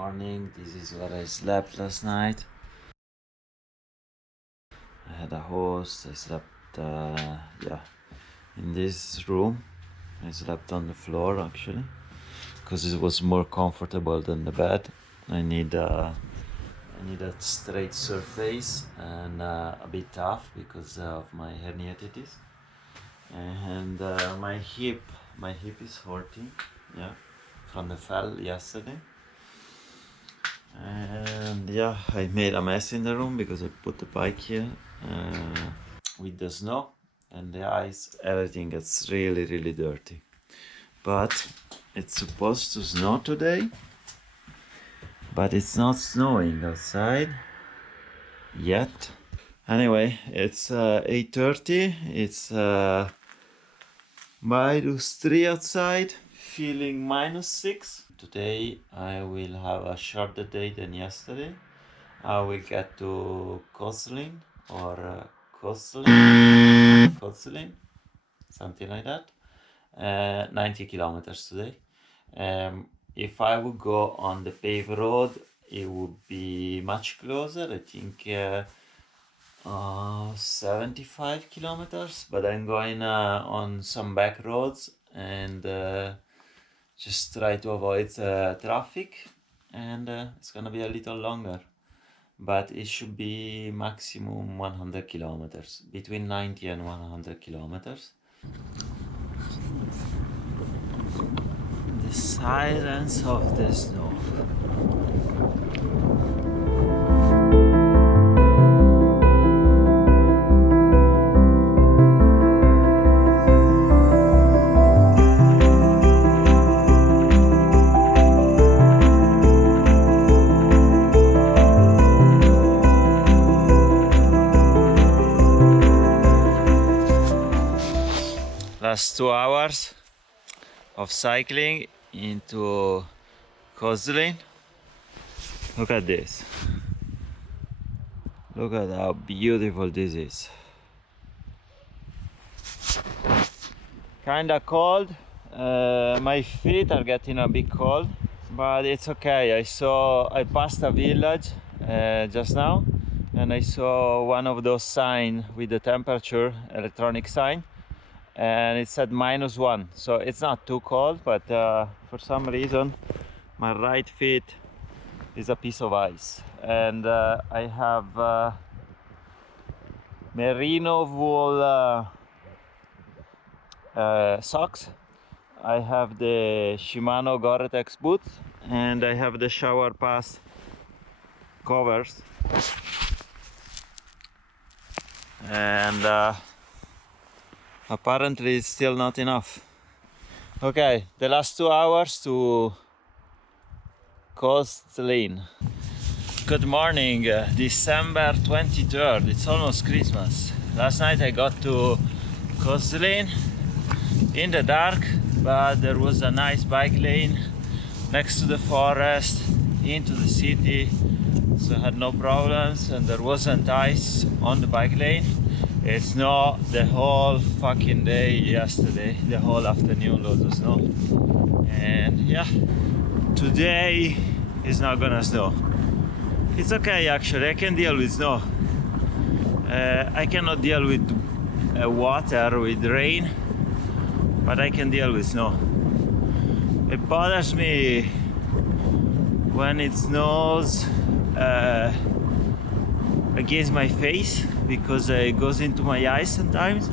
Morning, this is where I slept last night. I had a host. I slept, in this room. I slept on the floor actually, because it was more comfortable than the bed. I need a straight surface and a bit tough because of my herniated disc. And my hip is hurting. Yeah, from the fall yesterday. And yeah, I made a mess in the room because I put the bike here with the snow and the ice. Everything gets really, really dirty. But it's supposed to snow today, but it's not snowing outside yet. Anyway, it's 8:30. It's -3 outside, feeling -6. Today I will have a shorter day than yesterday. I will get to Koslin or Koslin, something like that. 90 kilometers today. If I would go on the paved road, it would be much closer. I think 75 kilometers, but I'm going on some back roads and just try to avoid traffic, and it's gonna be a little longer, but it should be maximum 100 kilometers, between 90 and 100 kilometers. The silence of the snow. Last 2 hours of cycling into Koslin. Look at this. Look at how beautiful this is. Kinda cold. My feet are getting a bit cold, but it's okay. I passed a village just now, and I saw one of those signs with the temperature, electronic sign, and it said -1. So it's not too cold, but for some reason my right foot is a piece of ice, and I have merino wool socks. I have the Shimano Gore-Tex boots, and I have the shower pass covers, and apparently it's still not enough. Okay, the last 2 hours to Koslin. Good morning, December 23rd. It's almost Christmas. Last night I got to Koslin in the dark, but there was a nice bike lane next to the forest into the city, so I had no problems, and there wasn't ice on the bike lane. It snowed the whole fucking day yesterday, the whole afternoon, loads of snow. And yeah, today is not gonna snow. It's okay actually, I can deal with snow. I cannot deal with water, with rain, but I can deal with snow. It bothers me when it snows against my face, because it goes into my eyes sometimes,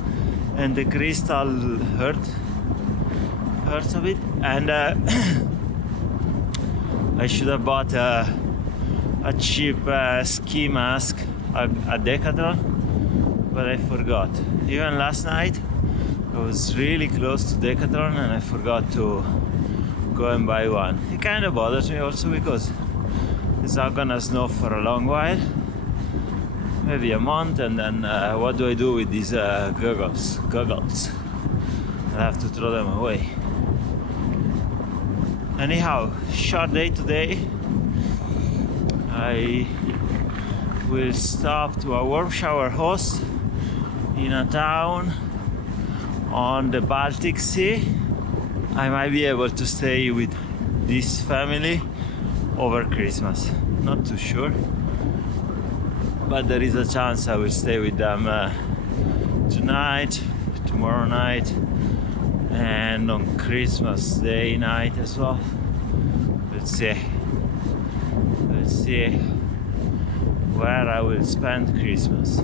and the crystal hurts a bit. And I should have bought a cheap ski mask at Decathlon, but I forgot. Even last night I was really close to Decathlon and I forgot to go and buy one. It kind of bothers me also because it's not gonna snow for a long while, maybe a month, and then what do I do with these goggles? I have to throw them away. Anyhow, short day today. I will stop to a warm shower host in a town on the Baltic Sea. I might be able to stay with this family over Christmas. Not too sure, but there is a chance I will stay with them tonight, tomorrow night, and on Christmas Day night as well. Let's see where I will spend Christmas.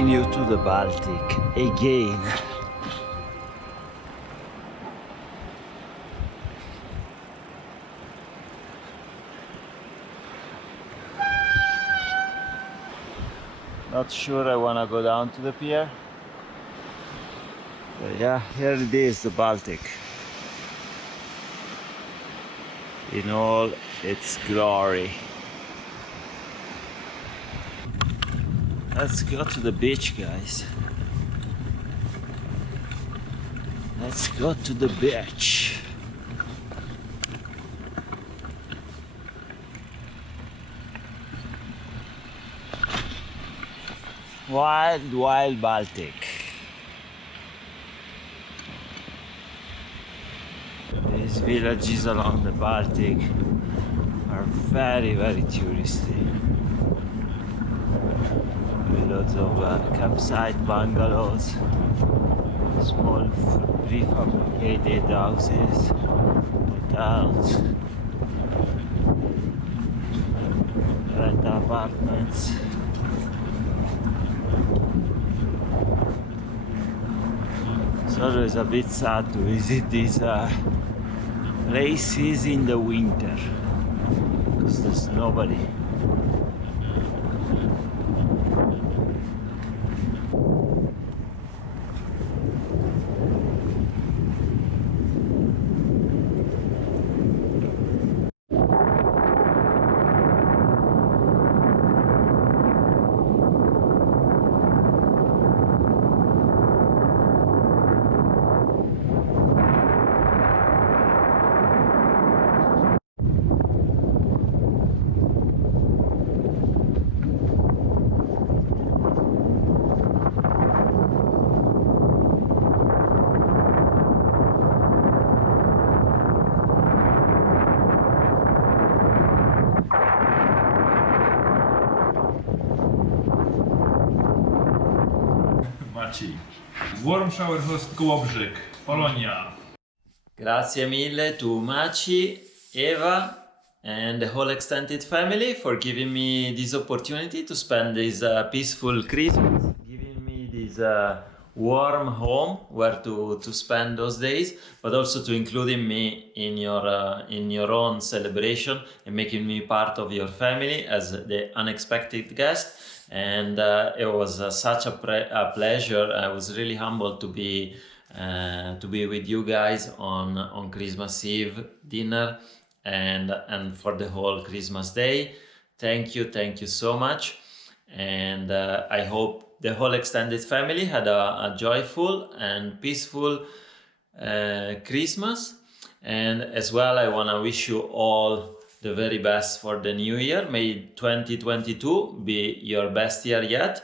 You to the Baltic again. Not sure I wanna go down to the pier. But yeah, here it is, the Baltic. In all its glory. Let's go to the beach, guys. Let's go to the beach. Wild, wild Baltic. These villages along the Baltic are very, very touristy. Lots of campsite bungalows, small prefabricated houses, hotels, rent apartments. It's always a bit sad to visit these places in the winter because there's nobody. Maciej. Warm Shower Host Kołobrzeg, Polonia. Grazie mille to Maci, Eva, and the whole extended family for giving me this opportunity to spend this peaceful Christmas, giving me this warm home where to spend those days, but also to including me in your own celebration and making me part of your family as the unexpected guest. And it was such a pleasure. I was really humbled to be with you guys on Christmas Eve dinner and for the whole Christmas day. Thank you so much, and I hope the whole extended family had a joyful and peaceful Christmas. And as well, I want to wish you all the very best for the new year. May 2022 be your best year yet.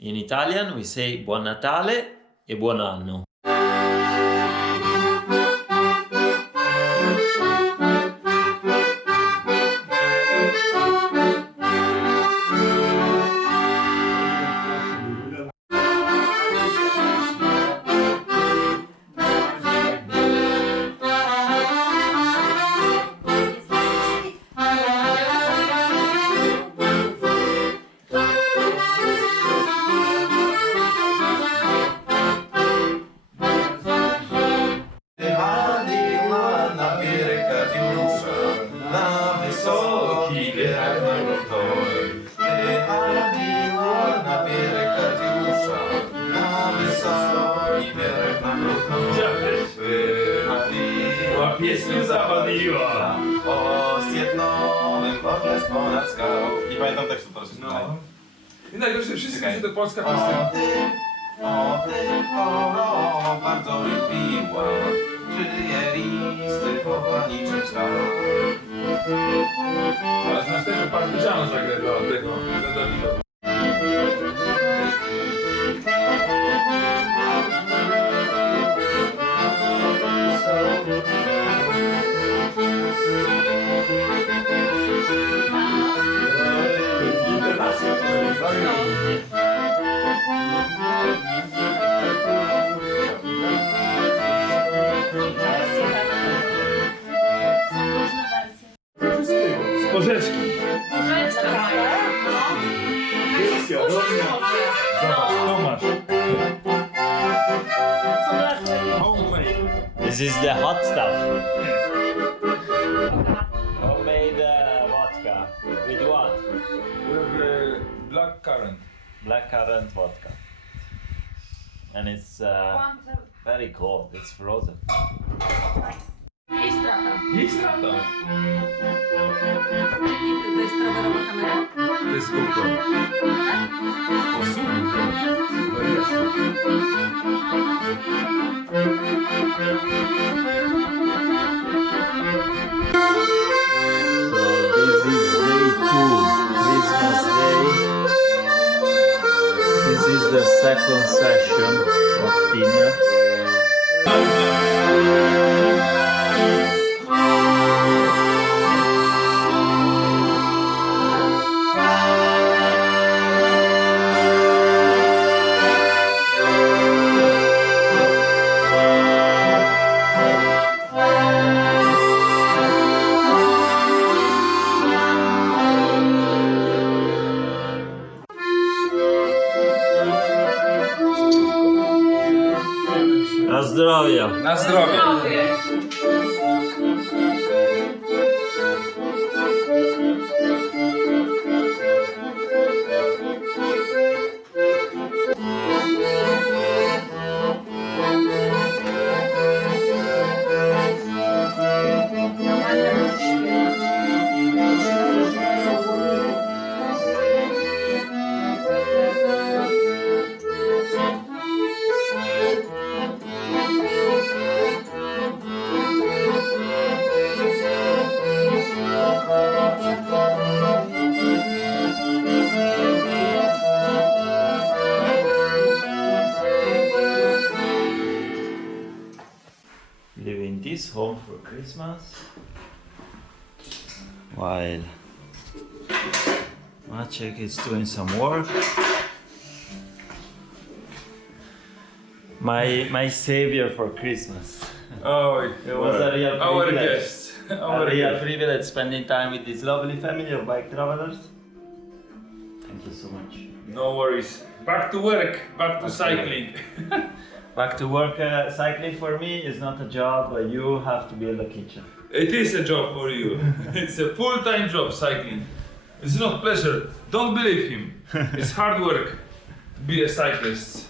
In Italian we say Buon Natale e Buon Anno. soli, wierek na krótko wypaliła, Pieśnią zawaliła. Ostiep nowym podles ponad skał. Nie pamiętam tekstu teraz. No. I najgorsze, wszyscy Czekaj. że to polska piosenka. O tym chorobą bardzo lubiła, czyje listy chowa niczym skał. A znasz tego Partizana zagrał tego, za Dawida. Z porzeczki. Zobacz, Tomasz. Homemade. This is the hot stuff. Homemade vodka. With what? With black currant. Blackcurrant vodka. And it's very cold. It's frozen. Jej strata. Jej strata. To jest rowerowa kamera? To jest GoPro. O, So this is day 2, Christmas Day. This is the second session of dinner. Na zdrowie. Na zdrowie. Leaving this home for Christmas. While Maciek is doing some work. My savior for Christmas. Oh, It was a real our privilege. guest. A Our real guest. privilege spending time with this lovely family of bike travelers. Thank you so much. No worries. Back to work. Back to cycling. Back to work. Cycling for me is not a job, but you have to be in the kitchen. It is a job for you. It's a full-time job, cycling. It's not pleasure. Don't believe him. It's hard work to be a cyclist.